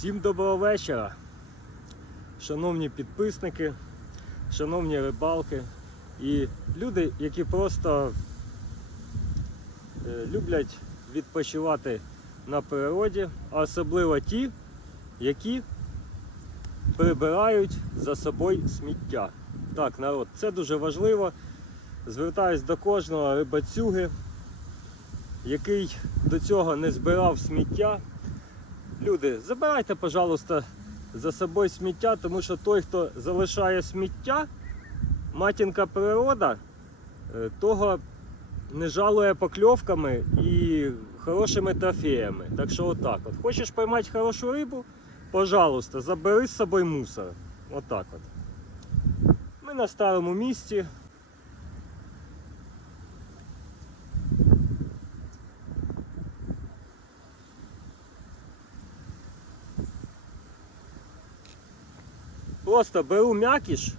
Всім доброго вечора, шановні підписники, шановні рибалки і люди, які просто е, люблять відпочивати на природі, а особливо ті, які прибирають за собою сміття. Так, народ, це дуже важливо. Звертаюсь до кожного рибацюги, який до цього не збирав сміття. Люди, забирайте, пожалуйста, за собою сміття, тому що той, хто залишає сміття, матінка природа, е, того не жалує покльовками і хорошими трофеями. Так що отак от. Хочеш поймати хорошу рибу, пожалуйста, забери з собою мусор. Отак от. Ми на старому місці. Просто беру м'якіш,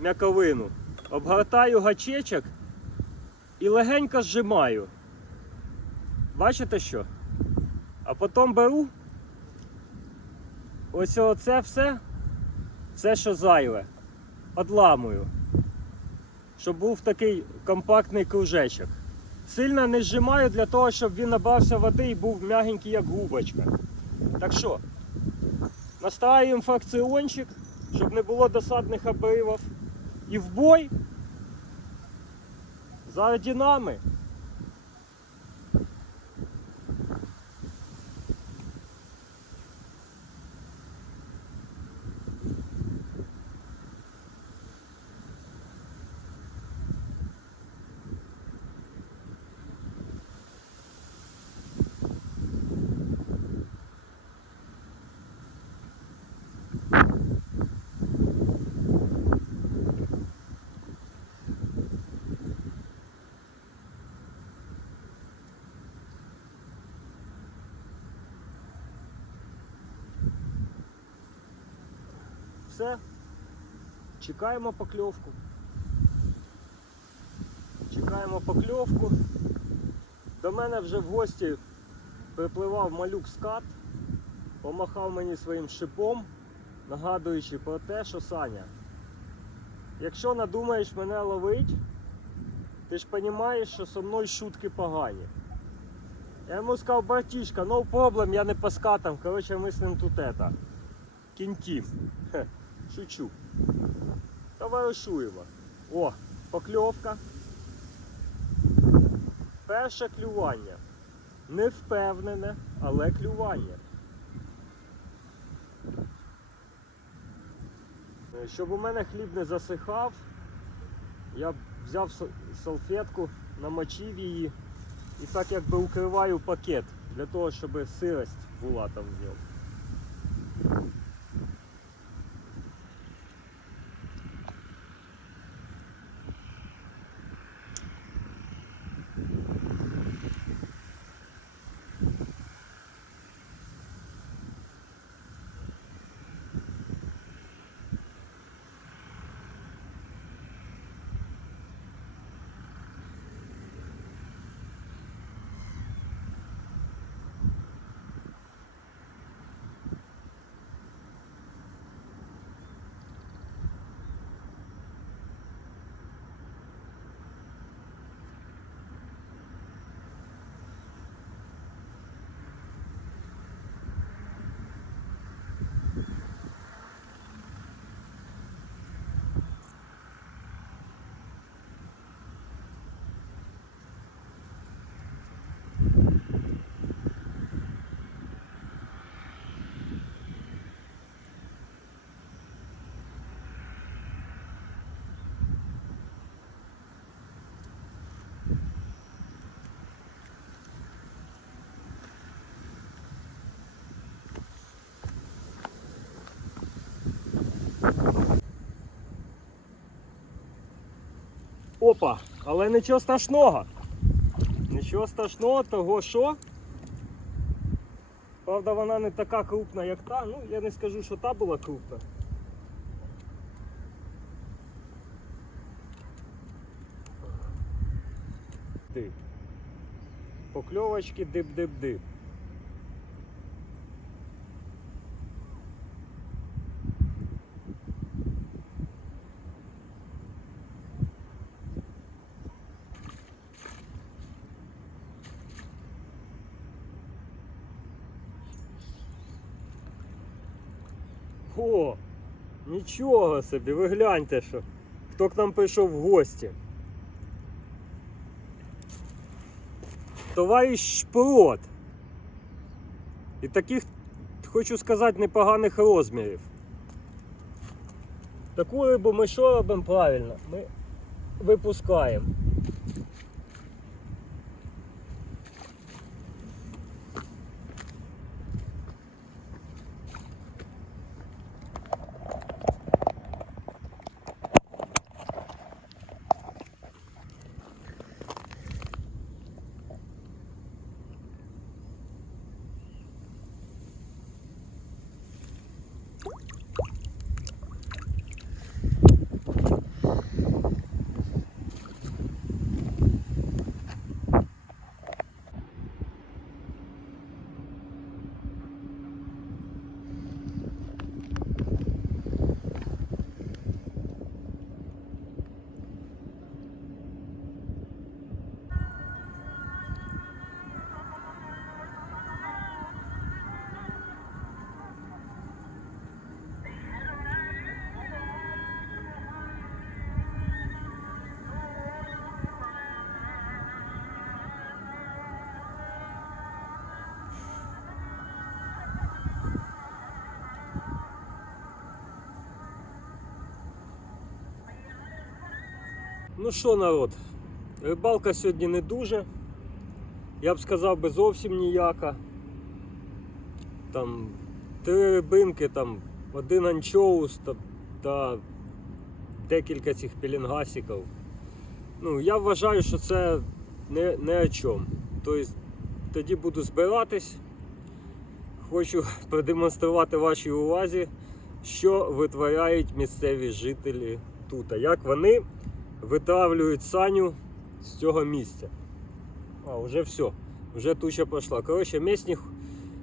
м'яковину, обгортаю гачечок і легенько зжимаю. Бачите що? А потім беру ось оце все, все, що зайве, одламую, щоб був такий компактний кружечок. Сильно не зжимаю для того, щоб він набрався води і був м'ягенький, як губочка. Так що, Настраиваем фракціончик, щоб не було досадних обривів. І в бой за орденами. Все. Чекаємо покльовку. Чекаємо покльовку. До мене вже в гості припливав малюк скат, помахав мені своїм шипом, нагадуючи про те, що Саня, якщо надумаєш мене ловить, ти ж розумієш, що со мною шутки погані. Я йому сказав, братішка, no problem, я не по скатам, коротше, ми з ним тут это, кінтів. Шучу. Товаришуємо. О, покльовка. Перше клювання. Не впевнене, але клювання. Е, Щоб у мене хліб не засихав, я взяв салфетку, намочив її і так якби укриваю пакет для того, щоб сирость була там в ньому. Опа, але нічого страшного. Нічого страшного, того що. Правда, вона не така крупна, як та. Ну, я не скажу, що та була крупна. Покльовочки дип-дип-дип. О, нічого собі, ви гляньте, що хто к нам прийшов в гості. Товариш Шпрот. І таких, хочу сказати, непоганих розмірів. Таку рибу ми що робимо правильно? Ми випускаємо. Ну що, народ, рибалка сьогодні не дуже. Я б сказав би зовсім ніяка. Там три рибинки, там один анчоус та, та декілька цих пелінгасиків. Ну, я вважаю, що це не, не о чому. Тобто тоді буду збиратись. Хочу продемонструвати вашій увазі, що витворяють місцеві жителі тут. Як вони витравлюють саню з цього місця. А, вже все, вже туча пішла. Коротше, місні,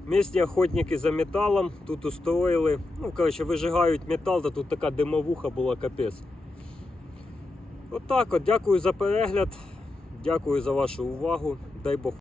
місні охотники за металом тут устроїли. Ну, коротше, вижигають метал, та тут така димовуха була капець. Отак от, дякую за перегляд. Дякую за вашу увагу. Дай Бог